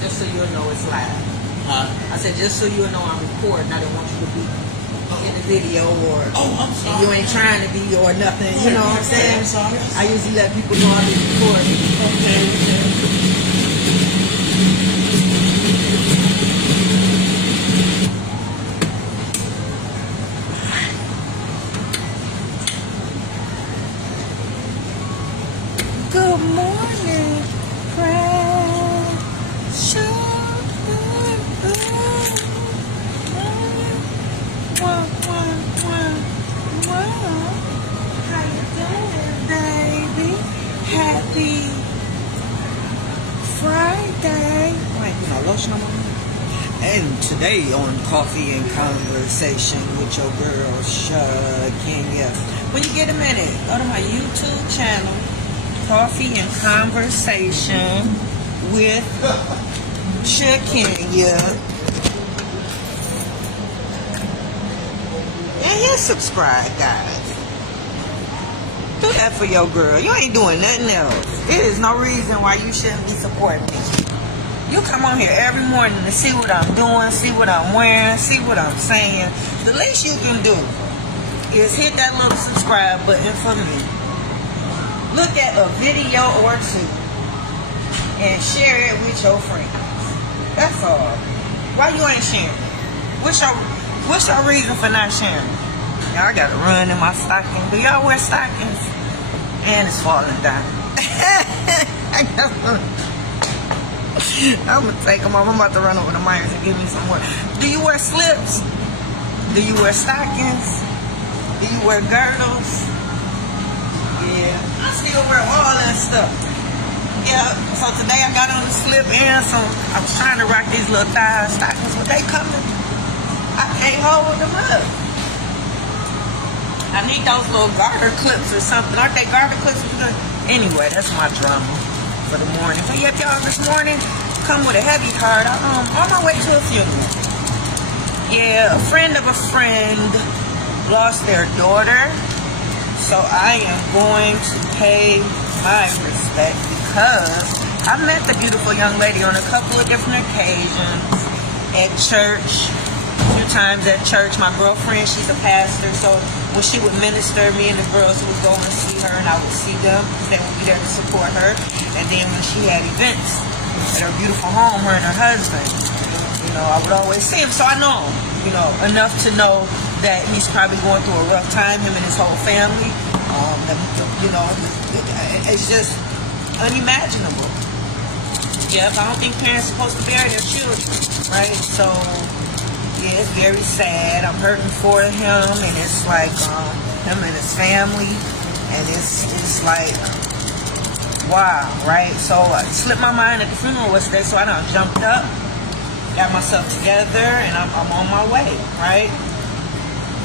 Just so you'll know it's live. Huh? I said, just so you'll know I'm recording. I don't want you to be in the video or I'm sorry. and you ain't trying to be or nothing. You know what I'm saying? I'm sorry. I usually let people know I'm recording. Good morning, How you doing, baby? Happy Friday. Wait, you know, lotion on my hand. And today on Coffee and Conversation with your girl, Shakenya. When you get a minute, go to my YouTube channel, Coffee and Conversation with Shakenya. And hit subscribe, guys. Do that for your girl. You ain't doing nothing else. There is no reason why you shouldn't be supporting me. You come on here every morning to see what I'm doing, see what I'm wearing, see what I'm saying. The least you can do is hit that little subscribe button for me. Look at a video or two and share it with your friends. That's all. Why you ain't sharing it? What's your reason for not sharing it? Y'all gotta run in my stocking. Do y'all wear stockings? And it's falling down. I'm gonna take them off. I'm about to run over to Myers and give me some more. Do you wear slips? Do you wear stockings? Do you wear girdles? Yeah, I still wear all that stuff. Yeah, so today I got on the slip and some. I was trying to rock these little thigh stockings, but they coming. I can't hold them up. I need those little garter clips or something. Aren't they garter clips? Anyway, that's my drama for the morning. But yep, y'all, this morning come with a heavy heart. I'm on my way to a funeral. Yeah, a friend of a friend lost their daughter. So I am going to pay my respect because I met the beautiful young lady on a couple of different occasions at church. Few times at church. My girlfriend, she's a pastor, so when she would minister, me and the girls would go and see her, and I would see them because they would be there to support her. And then when she had events at her beautiful home, her and her husband, you know, I would always see him. So I know him, you know, enough to know that he's probably going through a rough time, him and his whole family. You know, it's just unimaginable. Yep, I don't think parents are supposed to bury their children, right? So yeah, it's very sad. I'm hurting for him, and it's like him and his family, and it's like wow, right? So it slipped my mind that the funeral was today, so I done jumped up, got myself together, and I'm on my way, right?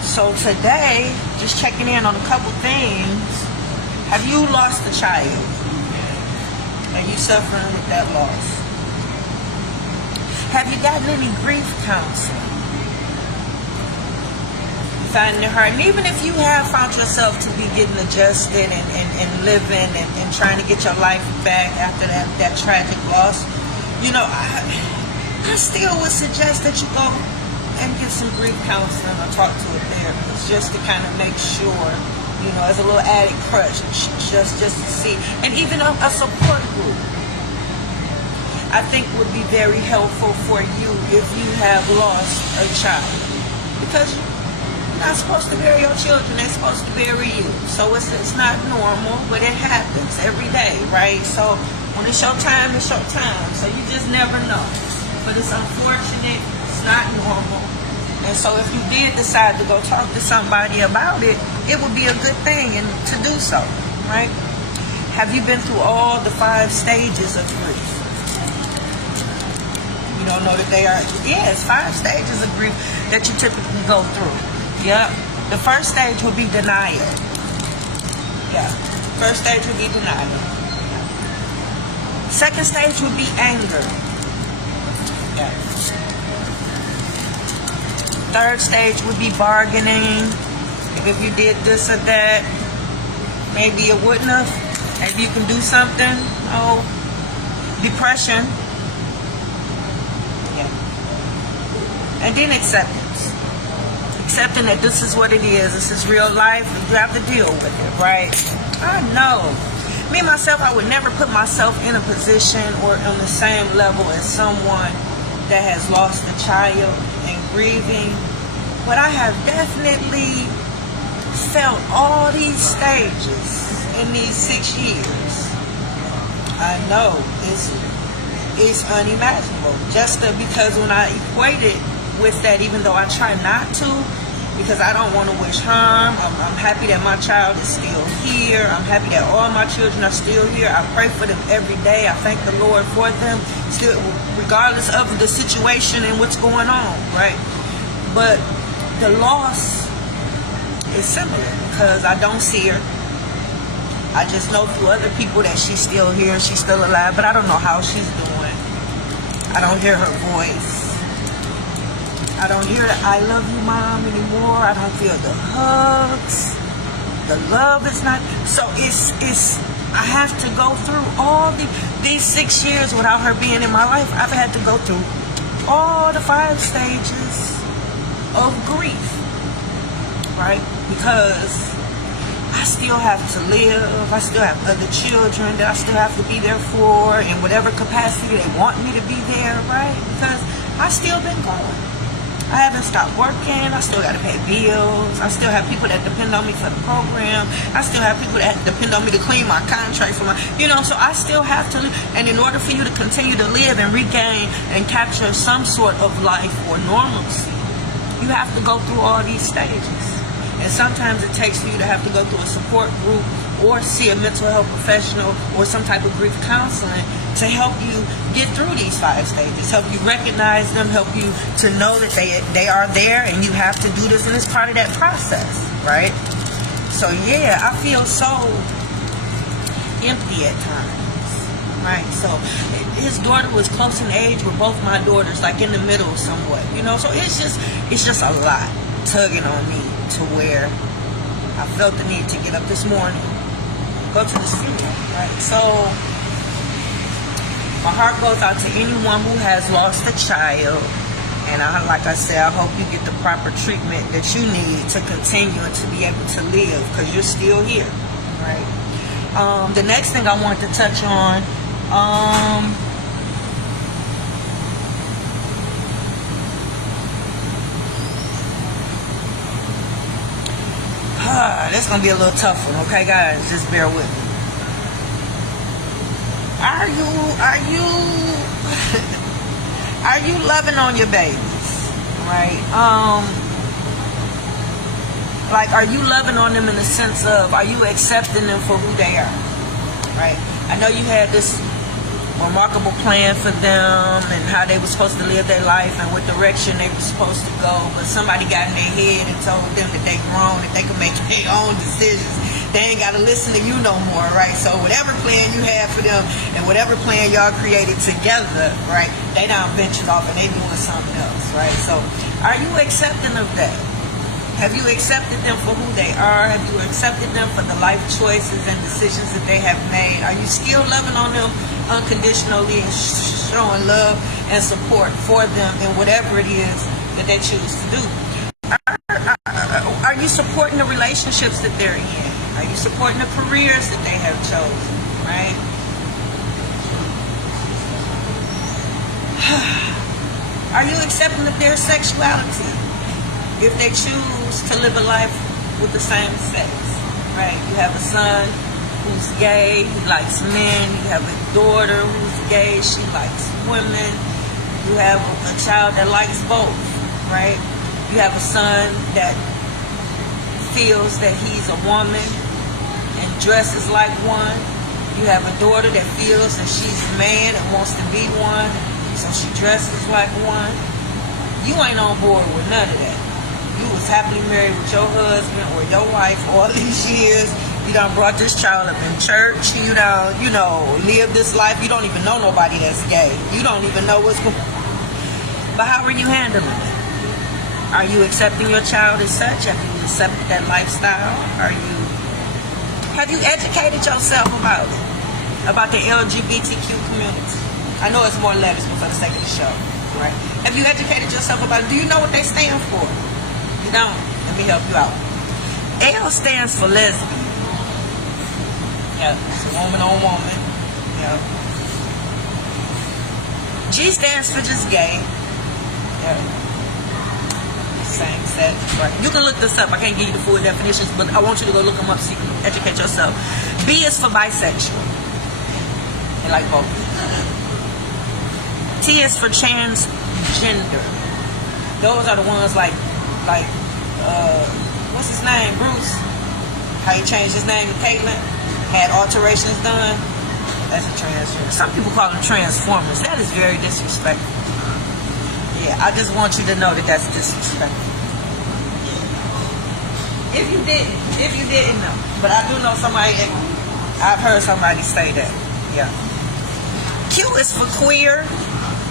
So today, just checking in on a couple things. Have you lost a child? Are you suffering with that loss? Have you gotten any grief counseling? Finding it hard, and even if you have found yourself to be getting adjusted and living and trying to get your life back after that tragic loss, you know, I still would suggest that you go and get some grief counseling or talk to a therapist just to kind of make sure, you know, as a little added crutch, just to see, and even a support group, I think would be very helpful for you if you have lost a child, because you're not supposed to bury your children, they're supposed to bury you. So it's not normal, but it happens every day, right? So when it's your time, it's your time. So you just never know. But it's unfortunate, it's not normal. And so if you did decide to go talk to somebody about it, it would be a good thing and to do so, right? Have you been through all the 5 stages of grief? You don't know that they are, yes, 5 stages of grief that you typically go through. Yep. The first stage will be denial. Yeah. First stage will be denial. Second stage will be anger. Yeah. Third stage would be bargaining. If you did this or that, maybe it wouldn't have. Maybe you can do something. Oh, depression. And then acceptance. Accepting that this is what it is. This is real life. You have to deal with it, right? I know. Me, myself, I would never put myself in a position or on the same level as someone that has lost a child and grieving. But I have definitely felt all these stages in these 6 years. I know it's unimaginable. Just because when I equate it with that, even though I try not to, because I don't want to wish harm. I'm happy that my child is still here. I'm happy that all my children are still here. I pray for them every day. I thank the Lord for them, still, regardless of the situation and what's going on, right? But the loss is similar because I don't see her. I just know through other people that she's still here, she's still alive, but I don't know how she's doing. I don't hear her voice. I don't hear the "I love you, Mom" anymore. I don't feel the hugs. The love is not. So it's. I have to go through all these 6 years without her being in my life. I've had to go through all the 5 stages of grief, right? Because I still have to live. I still have other children that I still have to be there for in whatever capacity they want me to be there, right? Because I still been going. I haven't stopped working. I still got to pay bills. I still have people that depend on me for the program. I still have people that depend on me to clean my contract for my, so I still have to live. And in order for you to continue to live and regain and capture some sort of life or normalcy, you have to go through all these stages. And sometimes it takes for you to have to go through a support group or see a mental health professional or some type of grief counseling to help you get through these 5 stages, help you recognize them, help you to know that they are there and you have to do this, and it's part of that process, right? So yeah, I feel so empty at times, right? So his daughter was close in age with both my daughters, like in the middle somewhat, so it's just a lot tugging on me to where I felt the need to get up this morning, go to the funeral, right? So my heart goes out to anyone who has lost a child, and like I said, I hope you get the proper treatment that you need to continue and to be able to live, because you're still here, right? The next thing I want to touch on, this is going to be a little tough one, okay, guys? Just bear with me. Are you loving on your babies, right? Like, are you loving on them in the sense of, are you accepting them for who they are, right? I know you had this remarkable plan for them and how they were supposed to live their life and what direction they were supposed to go, but somebody got in their head and told them that they grown, that they can make their own decisions. They ain't got to listen to you no more, right? So whatever plan you had for them and whatever plan y'all created together, right, they done ventured off and they doing something else, right? So are you accepting of that? Have you accepted them for who they are? Have you accepted them for the life choices and decisions that they have made? Are you still loving on them unconditionally and showing love and support for them in whatever it is that they choose to do? Are you supporting the relationships that they're in? Are you supporting the careers that they have chosen, right? Are you accepting of their sexuality if they choose to live a life with the same sex, right? You have a son who's gay, he likes men. You have a daughter who's gay, she likes women. You have a child that likes both, right? You have a son that feels that he's a woman and dresses like one. You have a daughter that feels that she's a man and wants to be one, so she dresses like one. You ain't on board with none of that. You was happily married with your husband or your wife all these years. You done brought this child up in church. You done, live this life. You don't even know nobody that's gay. You don't even know what's going on. But how are you handling it? Are you accepting your child as such? Have you accepted that lifestyle? Have you educated yourself about it? About the LGBTQ community? I know it's more letters, but for the sake of the show. right? Have you educated yourself about it? Do you know what they stand for? You don't? Let me help you out. L stands for lesbian. Yeah, it's a woman on woman. Yeah. G stands for just gay. Yeah. Same sex. Right. You can look this up. I can't give you the full definitions, but I want you to go look them up so you can educate yourself. B is for bisexual. They like both. T is for transgender. Those are the ones like what's his name? Bruce. How he changed his name to Caitlyn. Had alterations done. That's a transgender. Some people call them transformers. That is very disrespectful. Yeah, I just want you to know that that's disrespectful. Yeah. If you didn't know. But I do know somebody, I've heard somebody say that. Yeah. Q is for queer.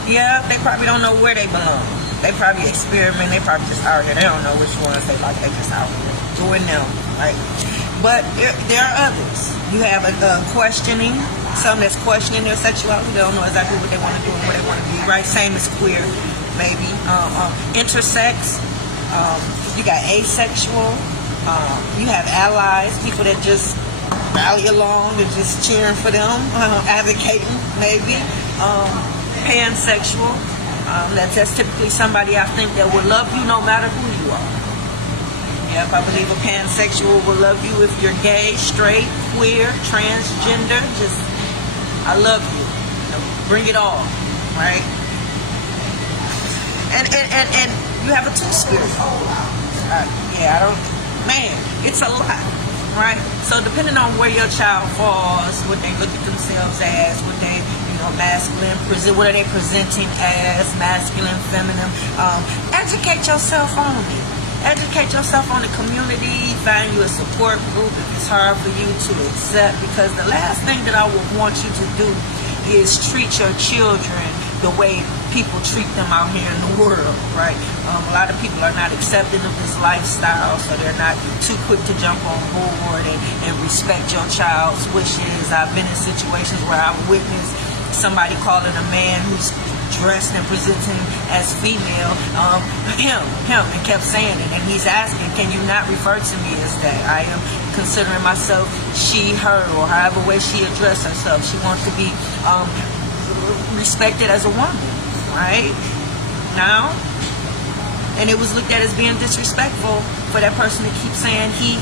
Yeah, they probably don't know where they belong. They probably experiment. They probably just out here. They don't know which ones they like. They just out here doing them, right? But there are others. You have a questioning. Some that's questioning their sexuality. They don't know exactly what they want to do and what they want to be, right? Same as queer, maybe. Intersex. You got asexual. You have allies, people that just rally along and just cheering for them, advocating, maybe. Pansexual. That's typically somebody I think that will love you no matter who you are. Yep, I believe a pansexual will love you if you're gay, straight, queer, transgender. Just, I love you. Bring it all, right? And you have a two-spirit. Yeah, it's a lot, right? So depending on where your child falls, what they look at themselves as, what they, masculine, what are they presenting as, masculine, feminine, educate yourself on it. Educate yourself on the community, find you a support group if it's hard for you to accept, because the last thing that I would want you to do is treat your children the way people treat them out here in the world, right? A lot of people are not accepting of this lifestyle, so they're not too quick to jump on board and respect your child's wishes. I've been in situations where I've witnessed somebody calling a man who's dressed and presenting as female, him, and kept saying it. And he's asking, can you not refer to me as that? I am considering myself she, her, or however way she addressed herself. She wants to be respected as a woman, right? Now, and it was looked at as being disrespectful for that person to keep saying he,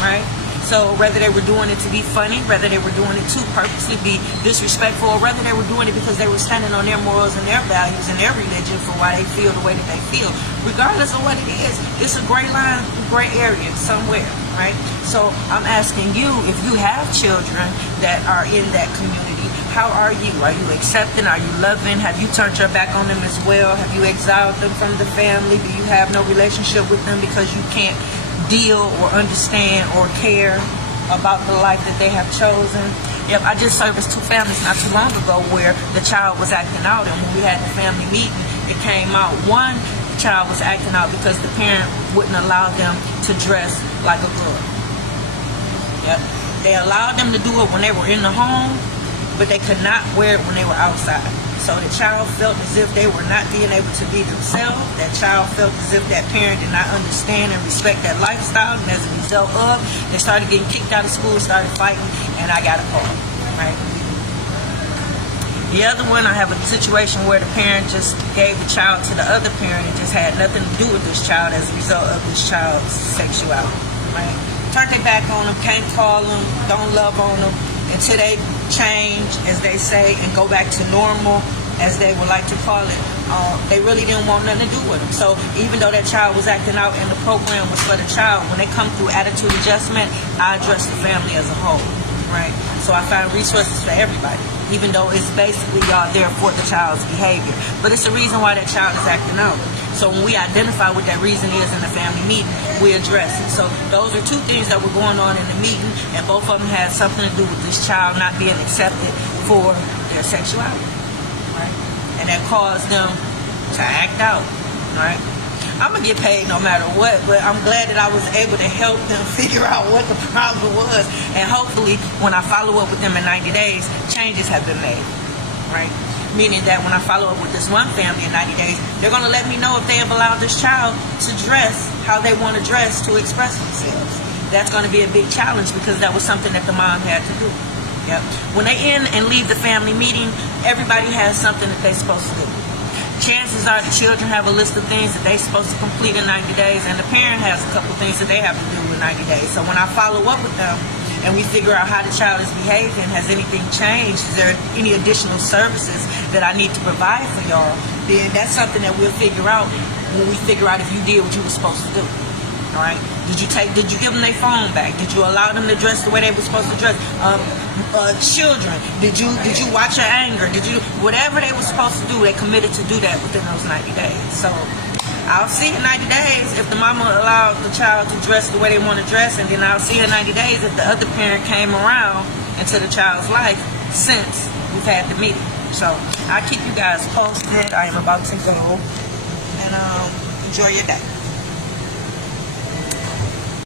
right? So whether they were doing it to be funny, whether they were doing it to purposely be disrespectful, or whether they were doing it because they were standing on their morals and their values and their religion for why they feel the way that they feel, regardless of what it is, it's a gray line, gray area somewhere, right? So I'm asking you, if you have children that are in that community, how are you? Are you accepting? Are you loving? Have you turned your back on them as well? Have you exiled them from the family? Do you have no relationship with them because you can't deal or understand or care about the life that they have chosen? Yep, I just serviced 2 families not too long ago where the child was acting out, and when we had the family meeting, it came out one child was acting out because the parent wouldn't allow them to dress like a girl. Yep, they allowed them to do it when they were in the home, but they could not wear it when they were outside. So the child felt as if they were not being able to be themselves. That child felt as if that parent did not understand and respect that lifestyle. And as a result of, they started getting kicked out of school, started fighting, and I got a call, right? The other one, I have a situation where the parent just gave the child to the other parent and just had nothing to do with this child as a result of this child's sexuality, right? Turned their back on them, can't call them, don't love on them, until they change, as they say, and go back to normal, as they would like to call it. They really didn't want nothing to do with them. So even though that child was acting out and the program was for the child, when they come through attitude adjustment, I address the family as a whole, right? So I find resources for everybody, even though it's basically y'all there for the child's behavior. But it's the reason why that child is acting out. So when we identify what that reason is in the family meeting, we address it. So those are 2 things that were going on in the meeting, and both of them had something to do with this child not being accepted for their sexuality, right? And that caused them to act out, right? I'm going to get paid no matter what, but I'm glad that I was able to help them figure out what the problem was, and hopefully when I follow up with them in 90 days, changes have been made, right? meaning that when I follow up with this one family in 90 days, they're going to let me know if they have allowed this child to dress how they want to dress to express themselves. That's going to be a big challenge because that was something that the mom had to do. Yep. When they end and leave the family meeting, everybody has something that they're supposed to do. Chances are the children have a list of things that they're supposed to complete in 90 days, and the parent has a couple things that they have to do in 90 days. So when I follow up with them and we figure out how the child is behaving, has anything changed, is there any additional services that I need to provide for y'all, then that's something that we'll figure out when we figure out if you did what you were supposed to do. All right? Did you give them their phone back? Did you allow them to dress the way they were supposed to dress? Children, did you watch your anger? Did you, whatever they were supposed to do, they committed to do that within those 90 days. So I'll see in 90 days if the mama allowed the child to dress the way they want to dress, and then I'll see in 90 days if the other parent came around into the child's life since we've had the meeting. So I'll keep you guys posted. I am about to go, and enjoy your day.